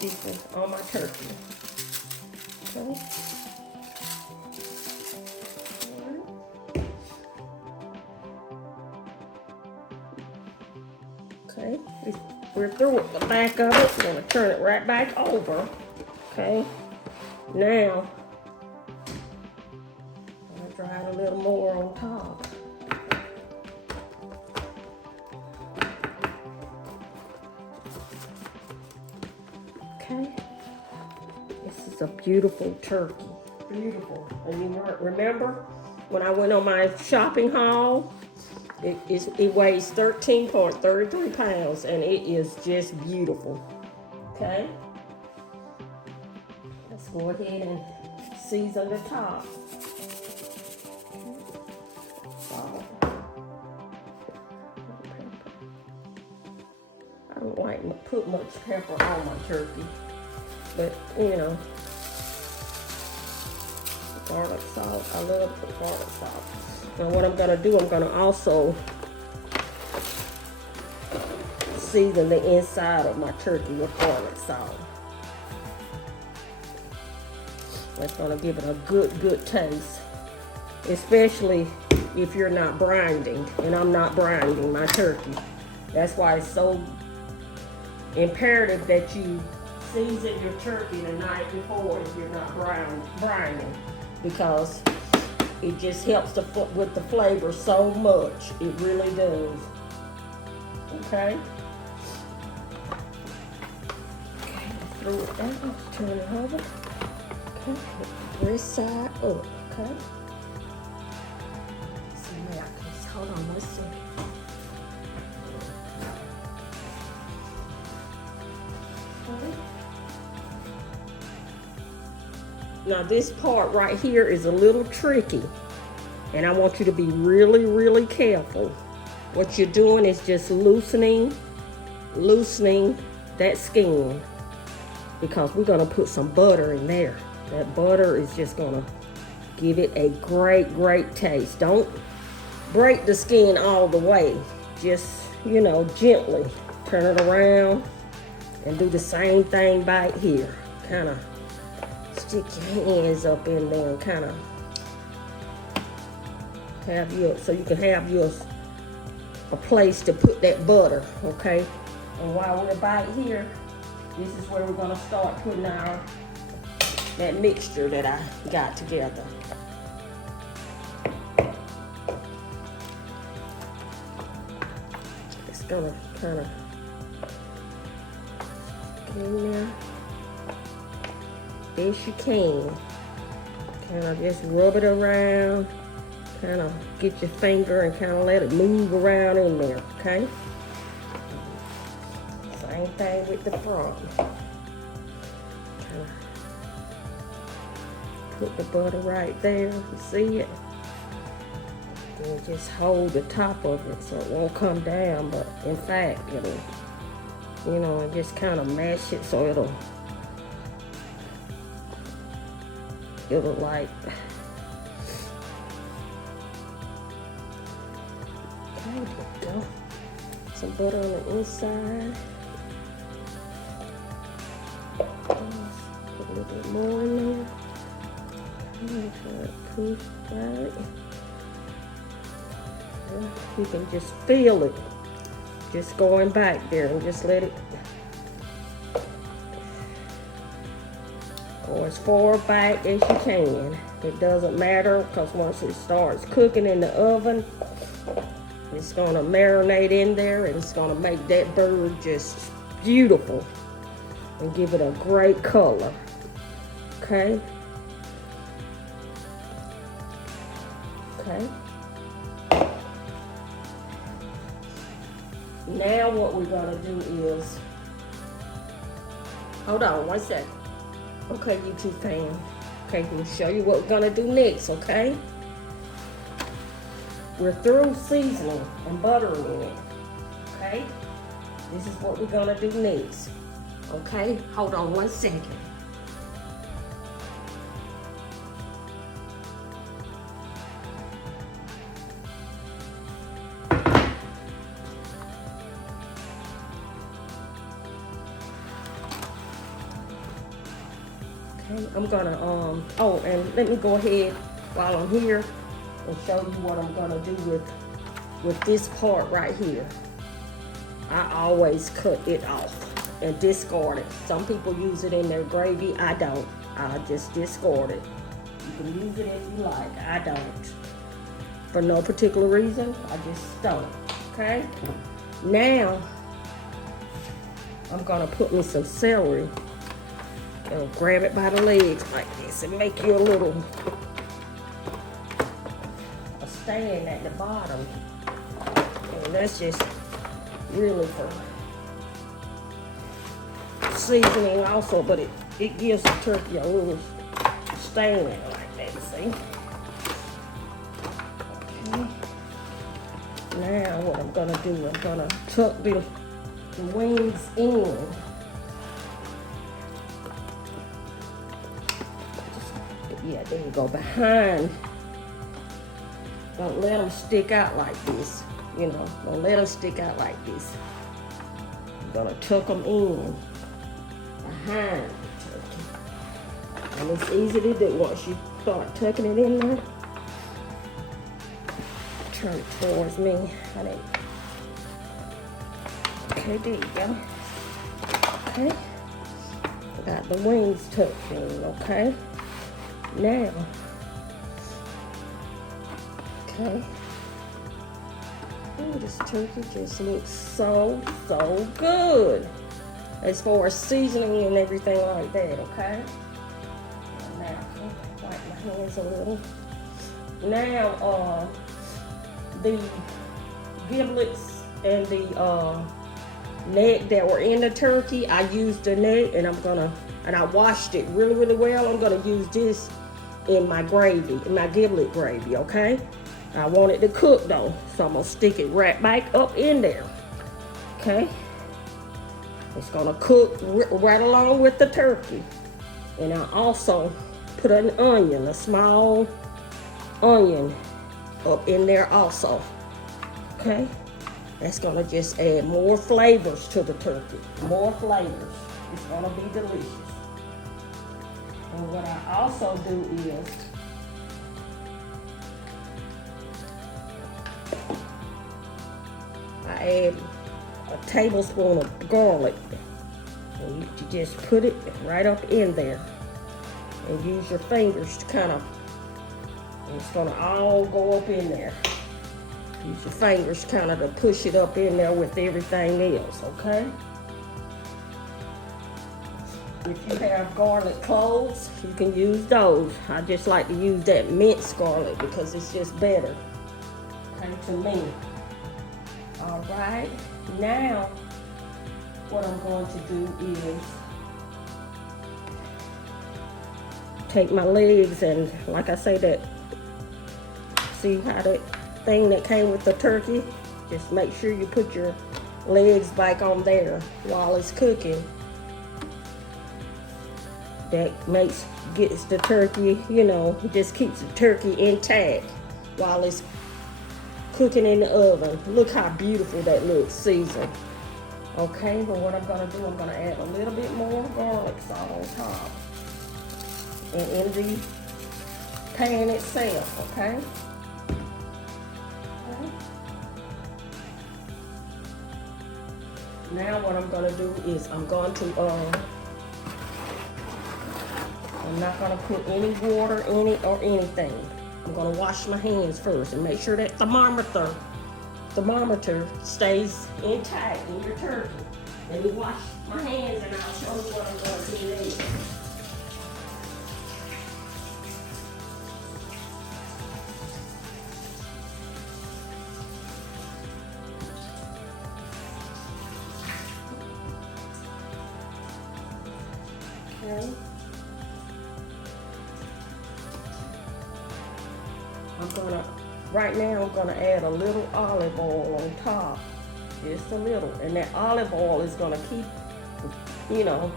season on my turkey. Okay. Okay, we're through with the back of it. We're gonna turn it right back over. Okay, now I'm gonna dry it a little more on top. Okay, this is a beautiful turkey. Beautiful. And you remember when I went on my shopping haul? It weighs 13.33 pounds and it is just beautiful. Okay? Let's go ahead and season the top. Salt. I don't like to put much pepper on my turkey, but you know, garlic salt. I love the garlic salt. Now what I'm gonna do, I'm gonna also season the inside of my turkey with garlic salt. That's gonna give it a good taste, especially if you're not brinding, and I'm not brinding my turkey. That's why it's so imperative that you season your turkey the night before if you're not brinding, because it just helps with the flavor so much. It really does. Okay? Okay, throw it down, turn it over. Okay, this side up, okay? See now, hold on one second. Now this part right here is a little tricky, and I want you to be really careful. What you're doing is just loosening that skin, because we're gonna put some butter in there. That butter is just gonna give it a great taste. Don't break the skin all the way. Just, you know, gently turn it around and do the same thing back here. Kind of stick your hands up in there and kind of have so you can have a place to put that butter, okay? And while we're back here, this is where we're gonna start putting that mixture that I got together. It's gonna kind of get in there best you can. Kind of just rub it around. Kind of get your finger and kind of let it move around in there, okay? Same thing with the front. Kind of put the butter right there, you see it? And just hold the top of it so it won't come down, but in fact, it'll, you know, and just kind of mash it so it'll like, okay, there we go. Some butter on the inside. Put a little bit more in there. Okay, try to push right. You can just feel it just going back there, and just let it go as far back as you can. It doesn't matter, because once it starts cooking in the oven, it's going to marinate in there, and it's going to make that bird just beautiful and give it a great color. Okay? Okay. Now what we're gonna do is, hold on one second. Okay, YouTube fan. Okay, let me show you what we're gonna do next, okay? We're through seasoning and buttering in it, okay? This is what we're gonna do next, okay? Hold on one second. Okay, I'm gonna, oh, and let me go ahead while I'm here and show you what I'm gonna do with this part right here. I always cut it off and discard it. Some people use it in their gravy. I don't. I just discard it. You can use it if you like. I don't. For no particular reason, I just don't. Okay? Now, I'm gonna put me some celery. And grab it by the legs like this and make you a little stand at the bottom. And that's just really for seasoning also, but it gives the turkey a little stand like that, see? Okay. Now what I'm gonna do, I'm gonna tuck the wings in. Yeah, there you go, behind. Don't let them stick out like this, you know. Don't let them stick out like this. You're gonna tuck them in behind the turkey. And it's easy to do once you start tucking it in there. Turn it towards me. Okay, there you go. Okay. Got the wings tucked in, okay? Now, okay. Ooh, this turkey just looks so good. As far as seasoning and everything like that, okay? Now, wipe my hands a little. Now, the giblets and the neck that were in the turkey, I used the neck and I washed it really well. I'm gonna use this in my gravy, in my giblet gravy, okay? I want it to cook though, so I'm gonna stick it right back up in there, okay? It's gonna cook right along with the turkey. And I also put an onion, a small onion up in there also, okay? That's gonna just add more flavors to the turkey, more flavors. It's gonna be delicious. And what I also do is I add a tablespoon of garlic. And you just put it right up in there and use your fingers to kind of, it's gonna all go up in there. Use your fingers kind of to push it up in there with everything else, okay? If you have garlic cloves, you can use those. I just like to use that minced garlic because it's just better, okay, to me. All right, now what I'm going to do is take my legs and, like I say, that, see how that thing that came with the turkey? Just make sure you put your legs back on there while it's cooking. That gets the turkey, you know, just keeps the turkey intact while it's cooking in the oven. Look how beautiful that looks seasoned. Okay, well what I'm gonna do, I'm gonna add a little bit more garlic salt on top. And in the pan itself, okay? Now what I'm gonna do is I'm not gonna put any water in it or anything. I'm gonna wash my hands first and make sure that thermometer stays intact in your turkey. Let me wash my hands and I'll show you what I'm gonna do next. Okay. Right now I'm gonna add a little olive oil on top, just a little. And that olive oil is gonna keep, you know,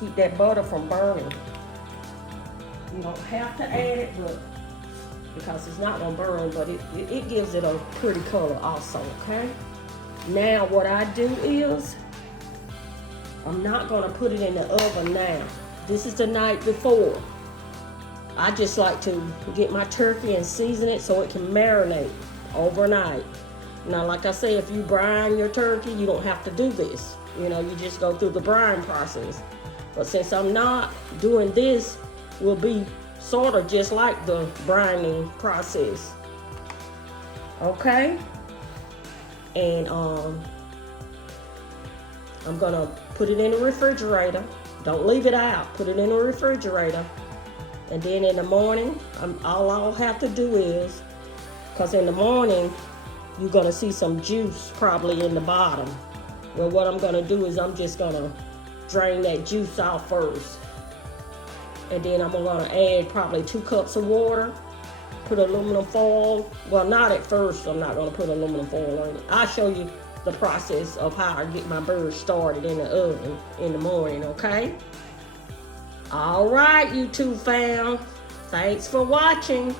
keep that butter from burning. You don't have to add it, but because it's not gonna burn, but it gives it a pretty color also, okay? Now what I do is, I'm not gonna put it in the oven now. This is the night before. I just like to get my turkey and season it so it can marinate overnight. Now, like I say, if you brine your turkey, you don't have to do this. You know, you just go through the brine process. But since I'm not doing this, will be sort of just like the brining process. Okay? And I'm gonna put it in the refrigerator. Don't leave it out. Put it in the refrigerator. And then in the morning, all I'll have to do is, because in the morning, you're gonna see some juice probably in the bottom. Well, what I'm gonna do is I'm just gonna drain that juice off first. And then I'm gonna add probably 2 cups of water, put aluminum foil. Well, not at first, I'm not gonna put aluminum foil on it. I'll show you the process of how I get my birds started in the oven in the morning, okay? All right, YouTube fam. Thanks for watching.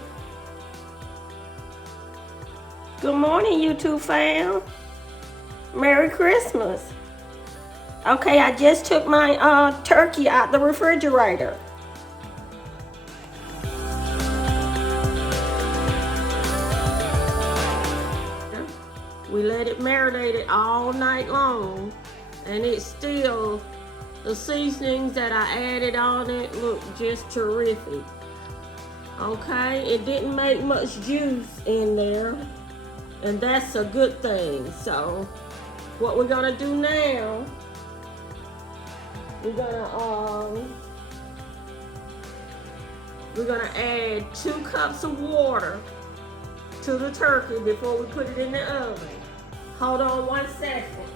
Good morning, YouTube fam. Merry Christmas. Okay, I just took my turkey out the refrigerator. We let it marinate all night long, and it's still, the seasonings that I added on it look just terrific. Okay, it didn't make much juice in there, and that's a good thing. So what we're gonna do now, we're gonna add 2 cups of water to the turkey before we put it in the oven. Hold on 1 second.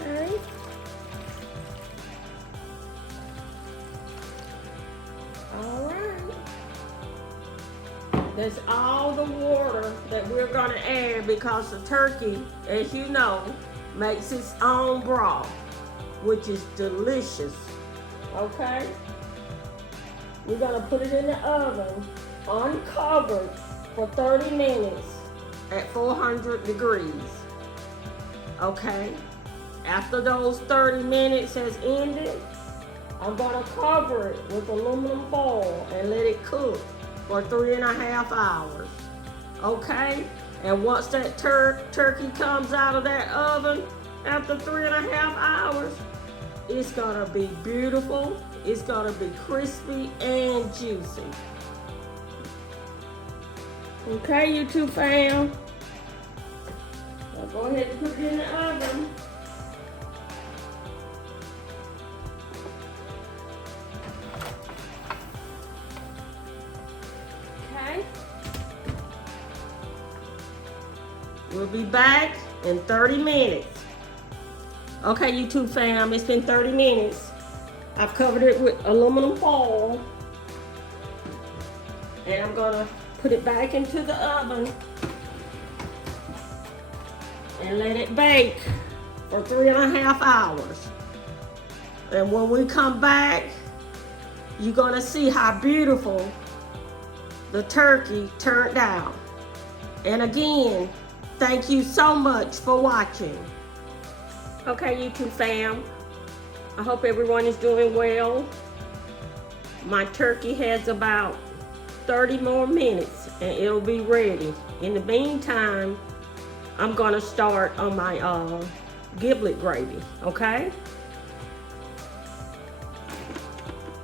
Okay. All right. That's all the water that we're gonna add because the turkey, as you know, makes its own broth, which is delicious. Okay? We're gonna put it in the oven, uncovered, for 30 minutes at 400 degrees. Okay? After those 30 minutes has ended, I'm gonna cover it with aluminum foil and let it cook for 3.5 hours. Okay? And once that turkey comes out of that oven after 3.5 hours, it's gonna be beautiful. It's gonna be crispy and juicy. Okay, YouTube fam. Now go ahead and put it in the oven. Okay. We'll be back in 30 minutes. Okay, YouTube fam, it's been 30 minutes. I've covered it with aluminum foil. And I'm gonna put it back into the oven and let it bake for 3.5 hours. And when we come back, you're gonna see how beautiful the turkey turned out. And again, thank you so much for watching. Okay, YouTube fam, I hope everyone is doing well. My turkey has about 30 more minutes and it'll be ready. In the meantime, I'm gonna start on my giblet gravy, okay?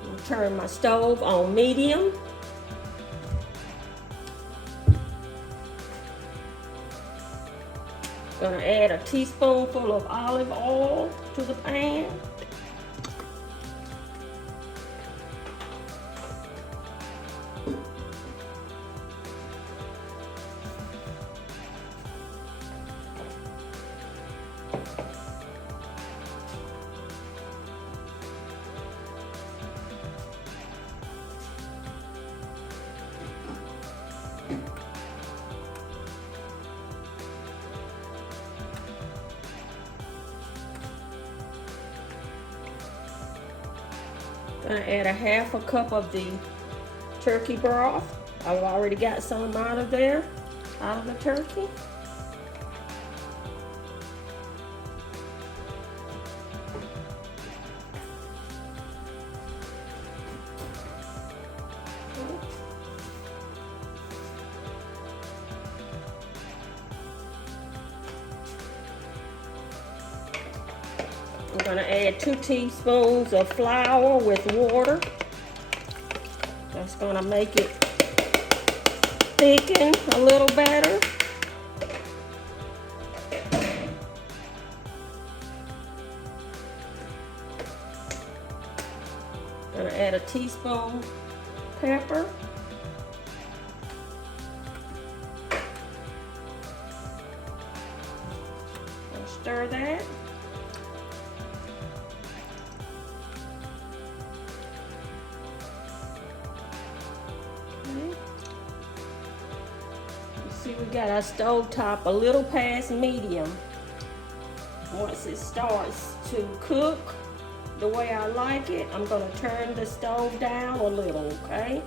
I'll turn my stove on medium. Gonna add a teaspoonful of olive oil to the pan. Gonna add a half a cup of the turkey broth. I've already got some out of there, out of the turkey. I'm going to add 2 teaspoons of flour with water. That's going to make it thicken a little better. Going to add a teaspoon pepper. Stir that. See, we got our stove top a little past medium. Once it starts to cook the way I like it, I'm going to turn the stove down a little, okay?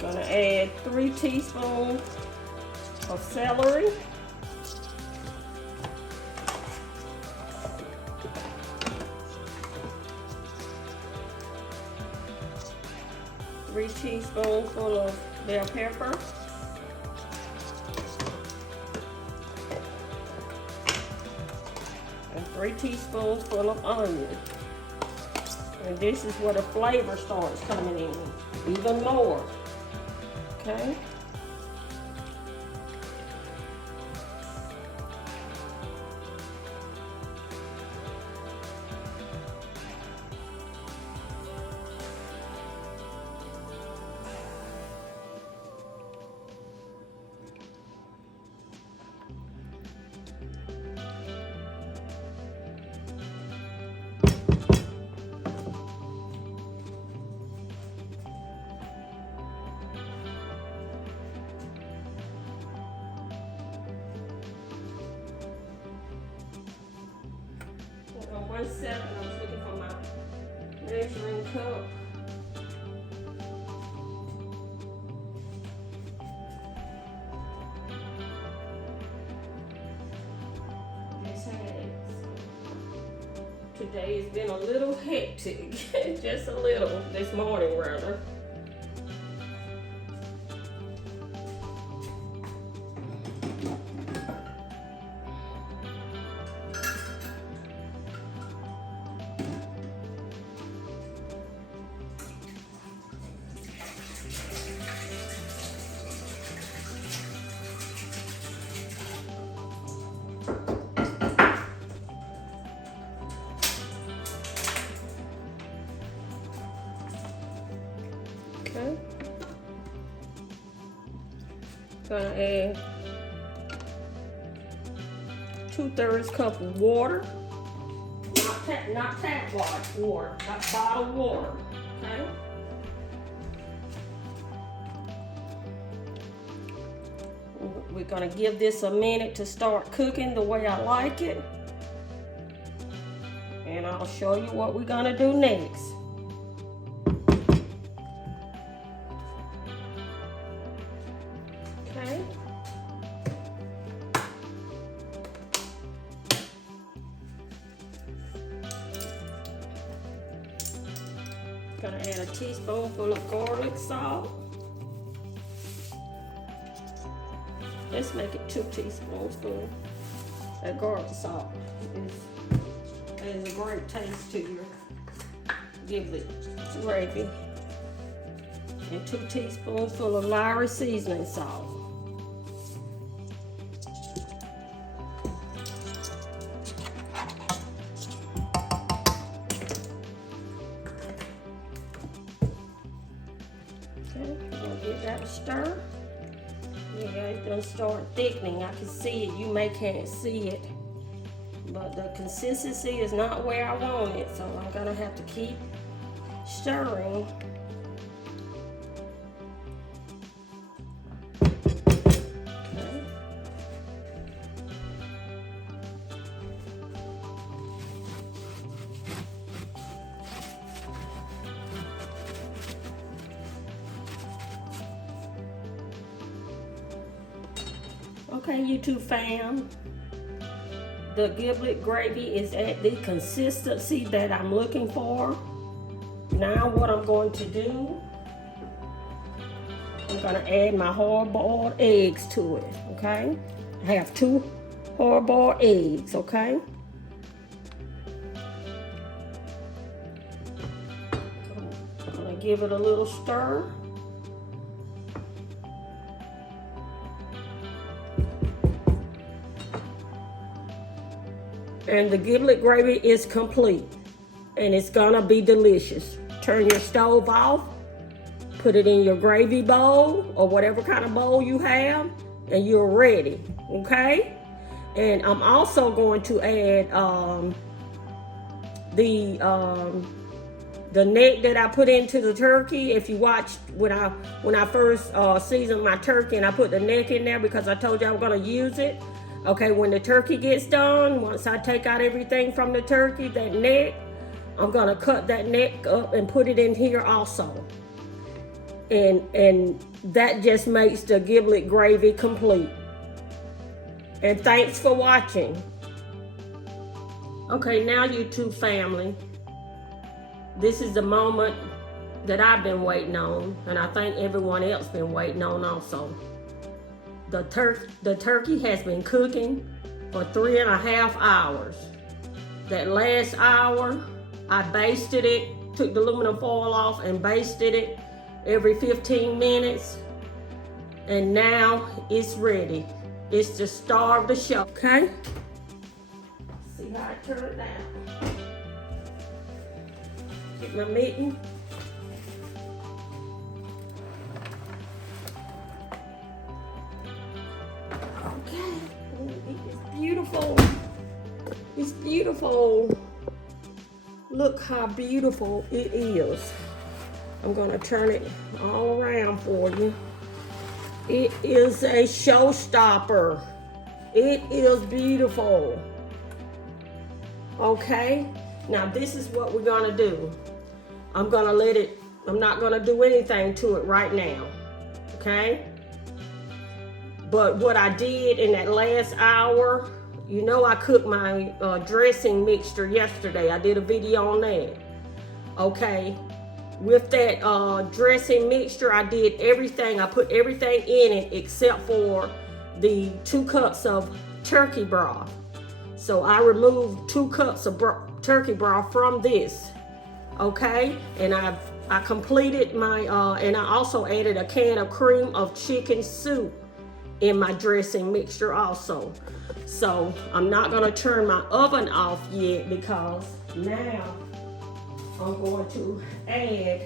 Gonna add 3 teaspoons of celery. Three teaspoonfuls of bell pepper. And 3 teaspoonfuls of onion. And this is where the flavor starts coming in, even more. Okay. On 1 second, I was looking for my measuring cup. Today has been a little hectic, just a little, this morning rather. Okay. Gonna add 2/3 cup of water. Not tap water, not bottled water. Okay. We're gonna give this a minute to start cooking the way I like it. And I'll show you what we're gonna do next. Okay. Gonna add a teaspoonful of garlic salt. Let's make it 2 teaspoonsful. That garlic salt adds a great taste to your giblet gravy. And 2 teaspoonsful of Lowry seasoning salt. Okay, we're gonna give that a stir. Yeah, it's gonna start thickening. I can see it. You can't see it, but the consistency is not where I want it, so I'm gonna have to keep stirring. Okay, YouTube fam, the giblet gravy is at the consistency that I'm looking for. Now what I'm going to do, I'm going to add my hard-boiled eggs to it, okay? I have 2 hard-boiled eggs, okay? I'm going to give it a little stir. And the giblet gravy is complete, and it's gonna be delicious. Turn your stove off, put it in your gravy bowl or whatever kind of bowl you have, and you're ready, okay? And I'm also going to add the neck that I put into the turkey. If you watched when I first seasoned my turkey, and I put the neck in there because I told you I was gonna use it. Okay, when the turkey gets done, once I take out everything from the turkey, that neck, I'm gonna cut that neck up and put it in here also. And that just makes the giblet gravy complete. And thanks for watching. Okay, now YouTube family, this is the moment that I've been waiting on, and I think everyone else been waiting on also. The turkey has been cooking for 3.5 hours. That last hour, I basted it, took the aluminum foil off and basted it every 15 minutes. And now it's ready. It's the star of the show, okay? See how I turn it down. Get my mitten. Beautiful. It's beautiful. Look how beautiful it is. I'm gonna turn it all around for you. It is a showstopper. It is beautiful. Okay, now this is what we're gonna do. I'm not gonna do anything to it right now, okay? But what I did in that last hour, you know, I cooked my dressing mixture yesterday. I did a video on that. Okay, with that dressing mixture, I did everything. I put everything in it except for the 2 cups of turkey broth. So I removed 2 cups of turkey broth from this. Okay, and I completed my, and I also added a can of cream of chicken soup in my dressing mixture also. So I'm not gonna turn my oven off yet because now I'm going to add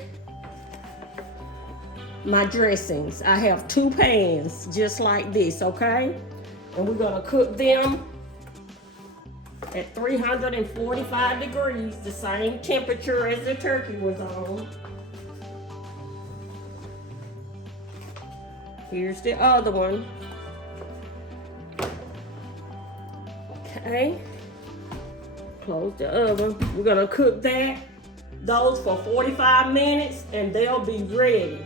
my dressings. I have 2 pans just like this, okay? And we're gonna cook them at 345 degrees, the same temperature as the turkey was on. Here's the other one. Okay, close the oven. We're gonna cook those for 45 minutes and they'll be ready.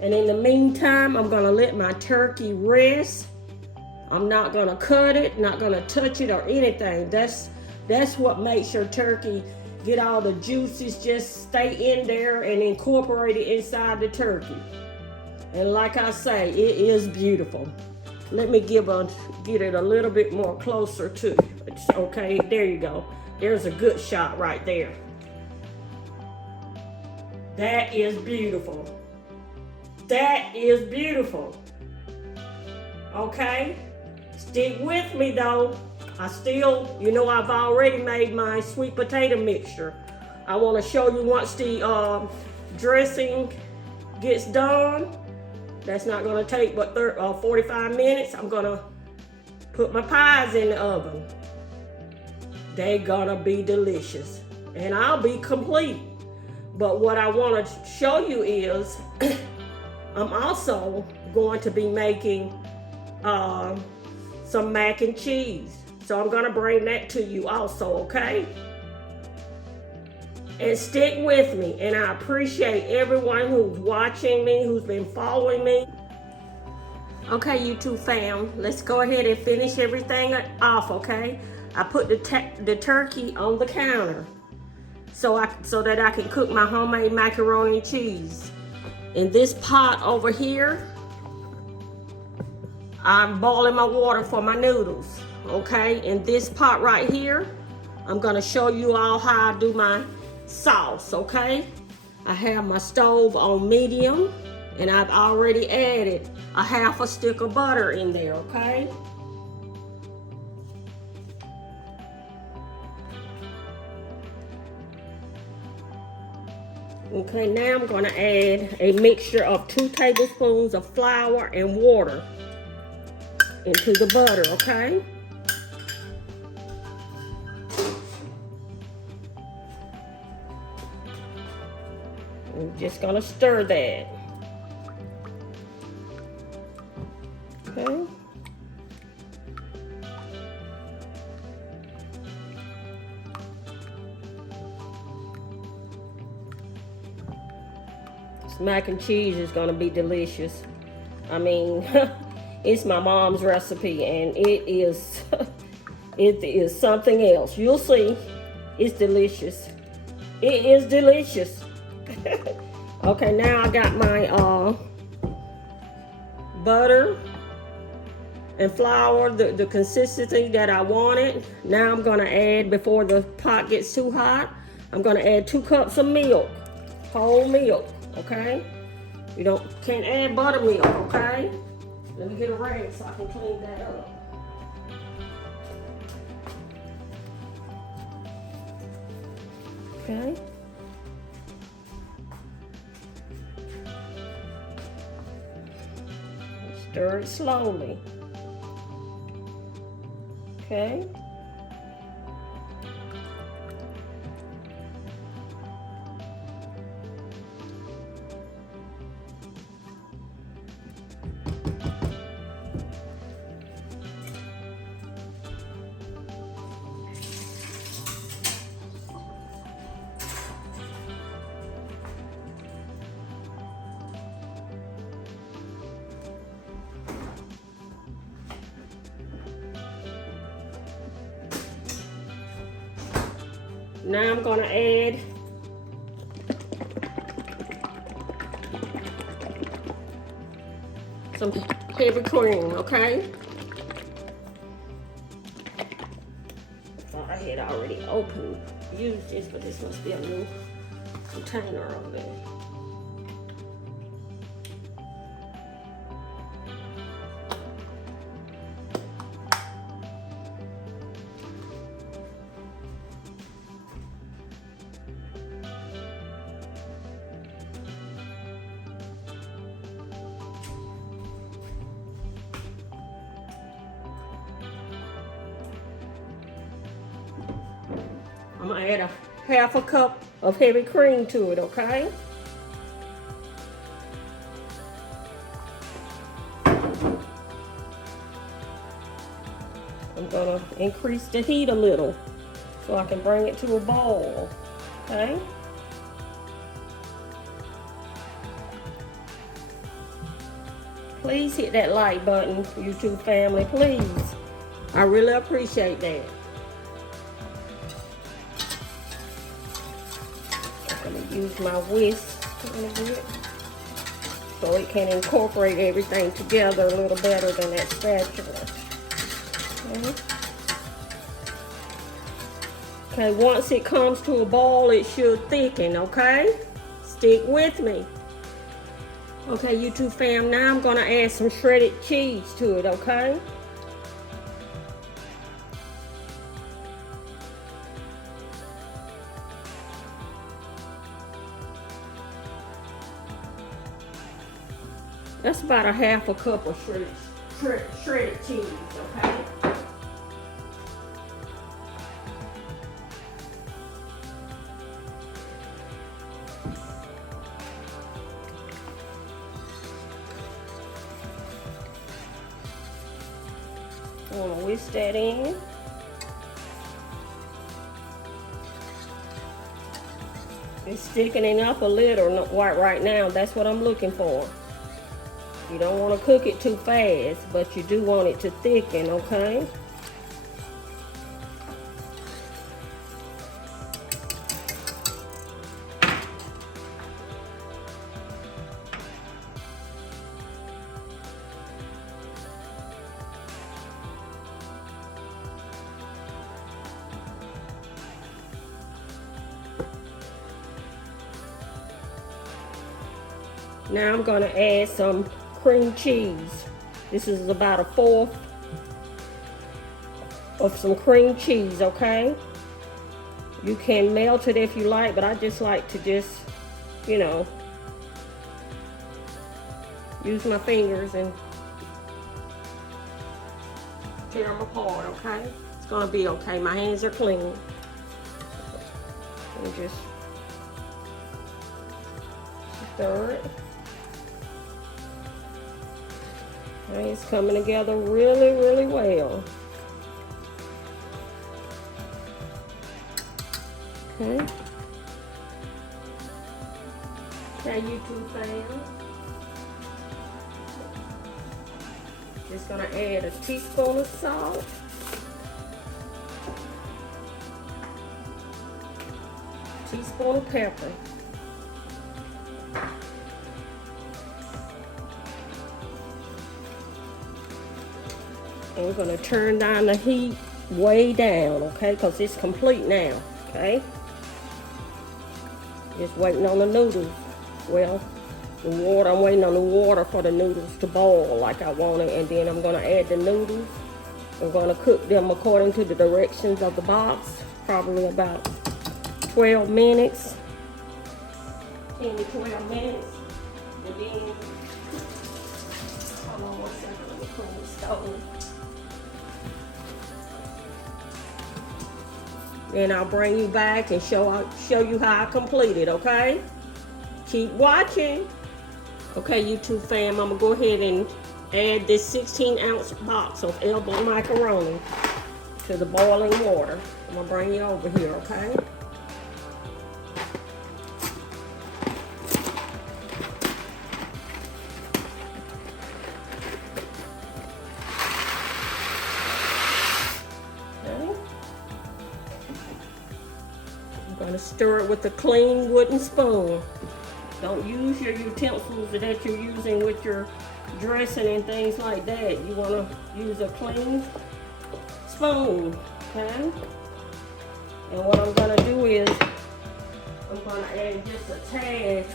And in the meantime, I'm gonna let my turkey rest. I'm not gonna cut it, not gonna touch it or anything. That's what makes your turkey get all the juices, just stay in there and incorporate it inside the turkey. And like I say, it is beautiful. Let me get it a little bit more closer to you. Okay, there you go. There's a good shot right there. That is beautiful. That is beautiful. Okay, stick with me though. You know, I've already made my sweet potato mixture. I want to show you once the dressing gets done. That's not gonna take but 45 minutes. I'm gonna put my pies in the oven. They're gonna be delicious. And I'll be complete. But what I wanna show you is, I'm also going to be making some mac and cheese. So I'm gonna bring that to you also, okay? And stick with me, and I appreciate everyone who's watching me, who's been following me. Okay, YouTube fam, let's go ahead and finish everything off, okay? I put the turkey on the counter so that I can cook my homemade macaroni and cheese. In this pot over here, I'm boiling my water for my noodles, okay? In this pot right here, I'm gonna show you all how I do my sauce, okay? I have my stove on medium, and I've already added a half a stick of butter in there, okay? Okay, now I'm gonna add a mixture of 2 tablespoons of flour and water into the butter, okay? I'm just gonna stir that. Okay. This mac and cheese is gonna be delicious. I mean, it's my mom's recipe, and it is it is something else. You'll see. It's delicious. It is delicious. Okay, now I got my butter and flour, the consistency that I wanted. Now I'm gonna add, before the pot gets too hot, I'm gonna add 2 cups of milk, whole milk, okay? You can't add buttermilk, okay? Let me get a rag so I can clean that up. Okay. Stir it slowly. Okay. Now I'm gonna add some heavy cream, okay? Thought I had already used this, but this must be a new container over there. I'm gonna add a half a cup of heavy cream to it, okay? I'm gonna increase the heat a little so I can bring it to a boil, okay? Please hit that like button, YouTube family, please. I really appreciate that. I'm gonna use my whisk a little bit so it can incorporate everything together a little better than that spatula. Okay, once it comes to a boil, it should thicken, okay? Stick with me. Okay, YouTube fam, now I'm gonna add some shredded cheese to it, okay? That's about a half a cup of shredded cheese, okay? I'm gonna whisk that in. It's thickening up a little right now. That's what I'm looking for. You don't want to cook it too fast, but you do want it to thicken, okay? Now I'm going to add some cream cheese. This is about 1/4 of some cream cheese, okay? You can melt it if you like, but I just like to you know, use my fingers and tear them apart, okay? It's going to be okay. My hands are clean. Let me just stir it. Okay, it's coming together really, really well. Okay. Now YouTube fam, just gonna add a teaspoon of salt. Teaspoon of pepper. And we're going to turn down the heat way down, okay? Because it's complete now, okay? Just waiting on the noodles. Well, the water, I'm waiting on the water for the noodles to boil like I want it. And then I'm going to add the noodles. I'm going to cook them according to the directions of the box. Probably about 12 minutes. 10 to 12 minutes. And then, hold on 1 second, let me cool the stove. Then I'll bring you back and show you how I complete it, okay? Keep watching. Okay, YouTube fam, I'm gonna go ahead and add this 16-ounce box of elbow macaroni to the boiling water. I'm gonna bring you over here, okay? I'm going to stir it with a clean wooden spoon. Don't use your utensils that you're using with your dressing and things like that. You want to use a clean spoon, okay? And what I'm going to do is I'm going to add just a tad,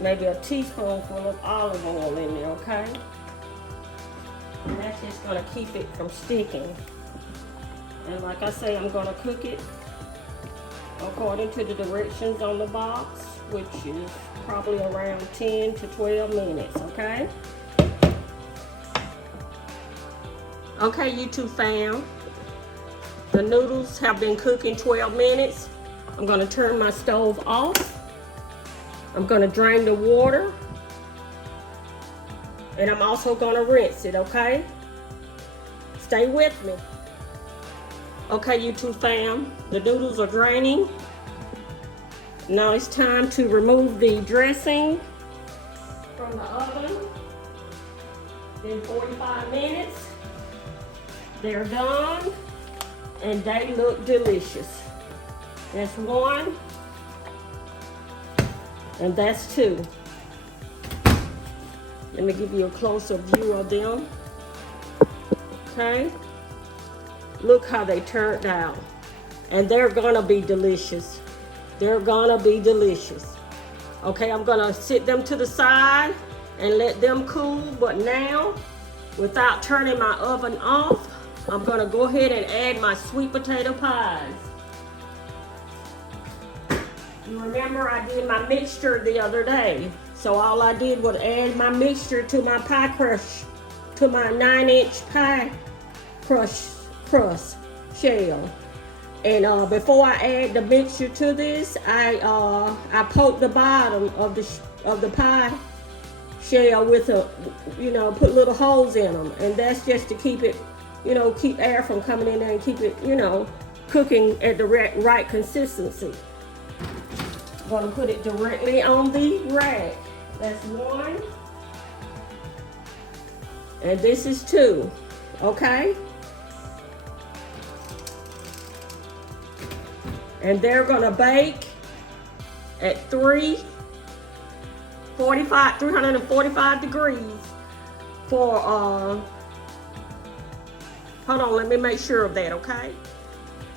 maybe a teaspoonful of olive oil in there, okay? And that's just going to keep it from sticking. And like I say, I'm going to cook it according to the directions on the box, which is probably around 10 to 12 minutes, okay? Okay, YouTube fam, the noodles have been cooking 12 minutes. I'm gonna turn my stove off. I'm gonna drain the water, and I'm also gonna rinse it, okay? Stay with me. Okay, YouTube fam, the noodles are draining. Now it's time to remove the dressing from the oven. In 45 minutes, they're done, and they look delicious. That's one, and that's two. Let me give you a closer view of them. Okay? Look how they turned out. And they're gonna be delicious. They're gonna be delicious. Okay, I'm gonna sit them to the side and let them cool, but now, without turning my oven off, I'm gonna go ahead and add my sweet potato pies. You remember I did my mixture the other day. So all I did was add my mixture to my pie crush, to my 9-inch pie crust shell. And before I add the mixture to this, I poke the bottom of the pie shell with put little holes in them, and that's just to keep it, keep air from coming in there and keep it, cooking at the right consistency. I'm gonna put it directly on the rack. That's one. And this is 2, okay? And they're gonna bake at 345 degrees for, hold on, let me make sure of that, okay?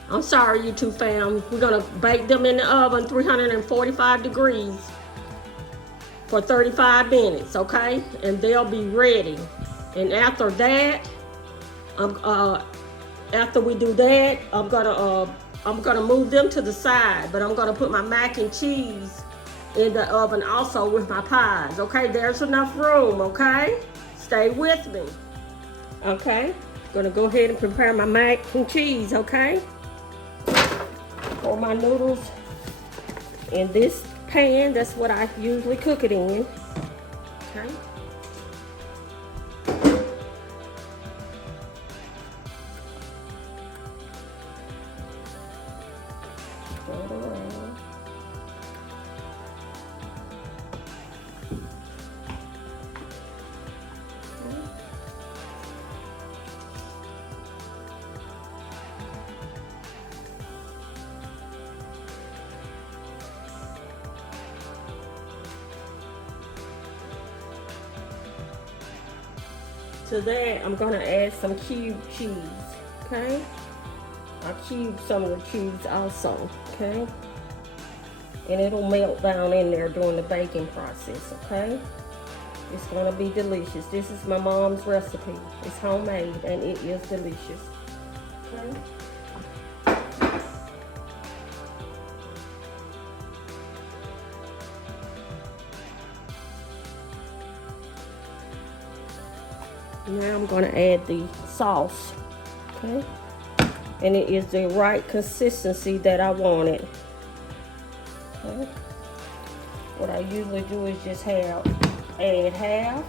I'm sorry, YouTube fam. We're gonna bake them in the oven, 345 degrees for 35 minutes, okay? And they'll be ready. And after that, after we do that, I'm gonna move them to the side, but I'm gonna put my mac and cheese in the oven also with my pies, okay? There's enough room, okay? Stay with me, okay? Gonna go ahead and prepare my mac and cheese, okay? Pour my noodles in this pan. That's what I usually cook it in, okay? To that, I'm gonna add some cube cheese, okay? I cube some of the cheese also, okay? And it'll melt down in there during the baking process, okay? It's gonna be delicious. This is my mom's recipe. It's homemade and it is delicious, okay? Now I'm going to add the sauce, okay? And it is the right consistency that I wanted, okay? What I usually do is just add half,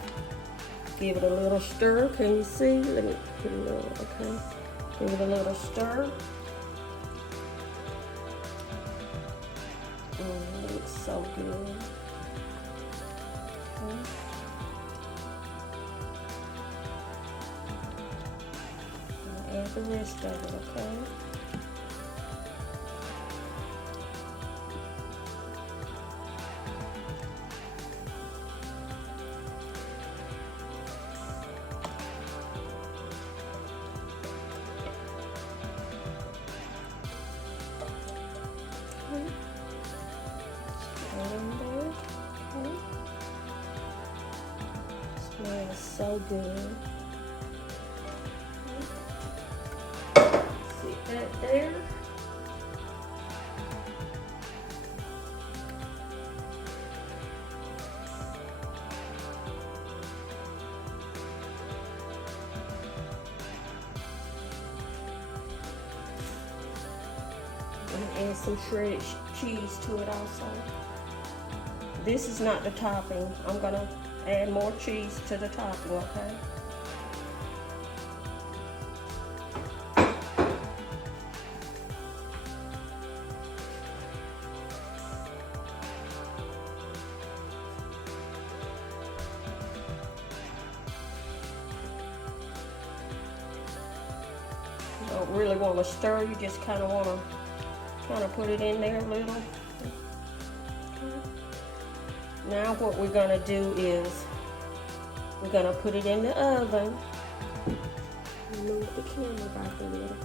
give it a little stir. Can you see? Let me put it on, okay? Give it a little stir. It looks so good, okay? Add the rest of it, okay? Smells so good. That there. I'm gonna add some shredded cheese to it also. This is not the topping. I'm gonna add more cheese to the topping, okay? Don't really want to stir, you just kind of want to put it in there a little. Okay. Now what we're going to do is we're going to put it in the oven. Move the camera back a little.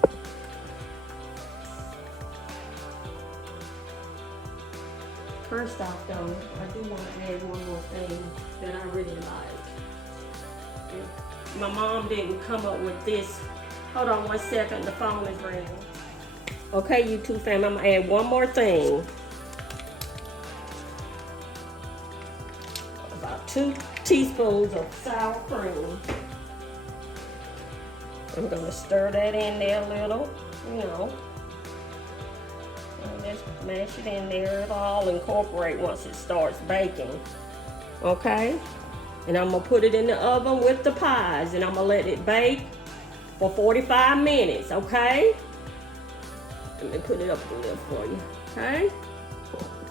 First off though, I do want to add one more thing that I really like. My mom didn't come up with this. Hold on 1 second, the phone is ringing. Okay, YouTube fam, I'm gonna add one more thing. About 2 teaspoons of sour cream. I'm gonna stir that in there a little, you know. And just mash it in there. It'll all incorporate once it starts baking. Okay? And I'm gonna put it in the oven with the pies and I'm gonna let it bake for 45 minutes, okay? Let me put it up a little for you, okay?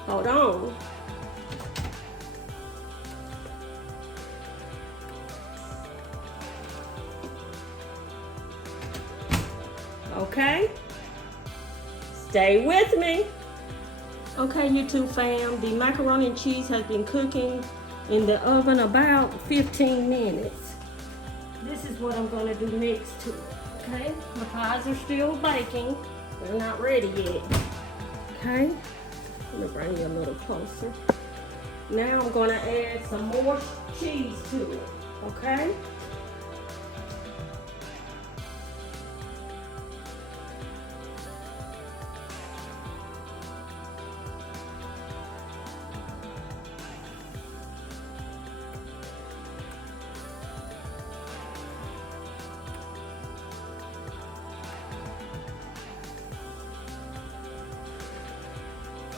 Hold on. okay? Stay with me. Okay, YouTube fam, the macaroni and cheese has been cooking in the oven about 15 minutes. This is what I'm gonna do next to it, okay? My pies are still baking. They're not ready yet, okay? Let me bring you a little closer. Now I'm gonna add some more cheese to it, okay?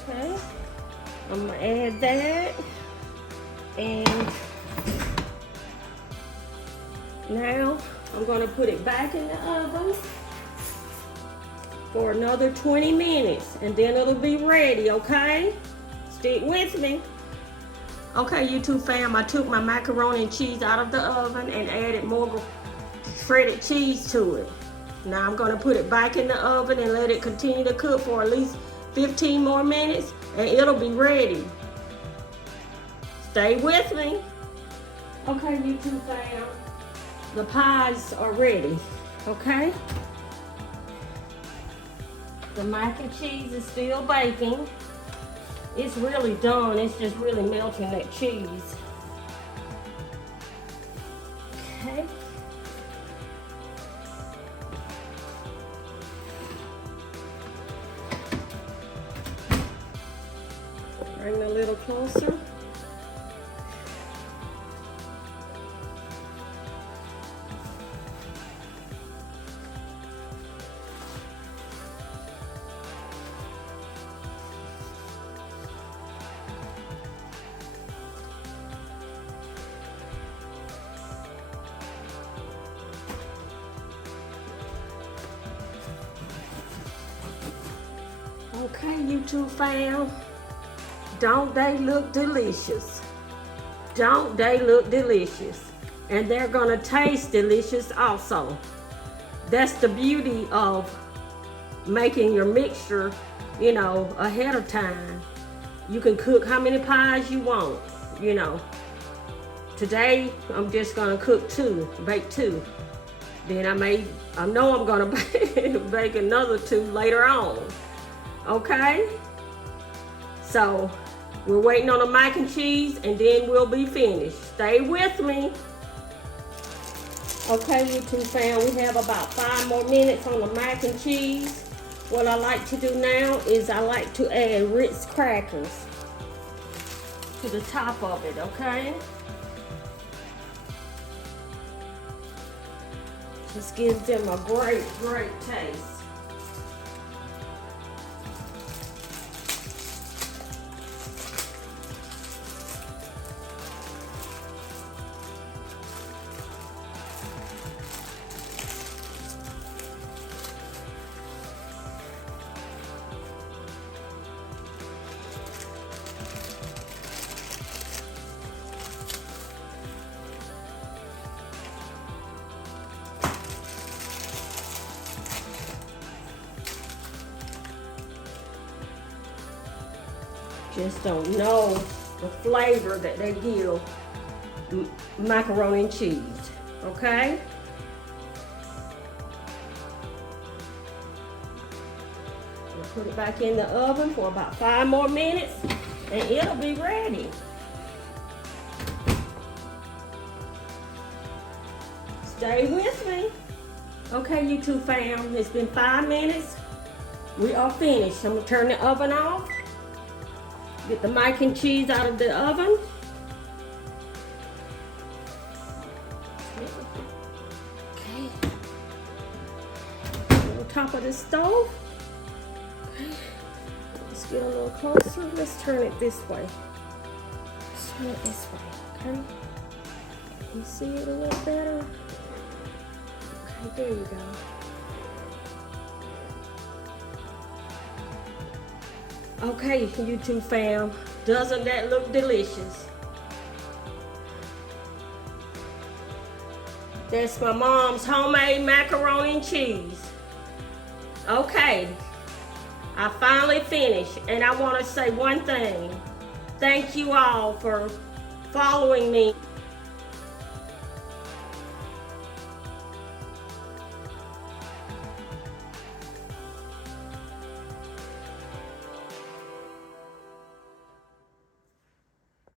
Okay, I'm gonna add that, and now I'm gonna put it back in the oven for another 20 minutes, and then it'll be ready, okay? Stick with me. Okay, YouTube fam, I took my macaroni and cheese out of the oven and added more shredded cheese to it. Now I'm gonna put it back in the oven and let it continue to cook for at least 15 more minutes, and it'll be ready. Stay with me. Okay, YouTube fam, the pies are ready, okay? The mac and cheese is still baking. It's really done, it's just really melting that cheese. Okay. Bring it a little closer. Okay, YouTube fam. Don't they look delicious? Don't they look delicious? And they're gonna taste delicious also. That's the beauty of making your mixture, you know, ahead of time. You can cook how many pies you want, you know. Today, I'm just gonna cook two, bake two. Then I know I'm gonna bake another two later on, okay? So, we're waiting on the mac and cheese, and then we'll be finished. Stay with me. Okay, YouTube fam, we have about 5 more minutes on the mac and cheese. What I like to do now is I like to add Ritz crackers to the top of it, okay? Just gives them a great, great taste. Just don't know the flavor that they give macaroni and cheese, okay? We'll put it back in the oven for about 5 more minutes, and it'll be ready. Stay with me. Okay, YouTube fam, it's been 5 minutes. We are finished. I'm gonna turn the oven off. Get the mac and cheese out of the oven. Okay. On top of the stove. Okay. Let's get a little closer. Let's turn it this way. Let's turn it this way, okay? You see it a little better? Okay, there you go. Okay, YouTube fam, doesn't that look delicious? That's my mom's homemade macaroni and cheese. Okay, I finally finished, and I want to say one thing. Thank you all for following me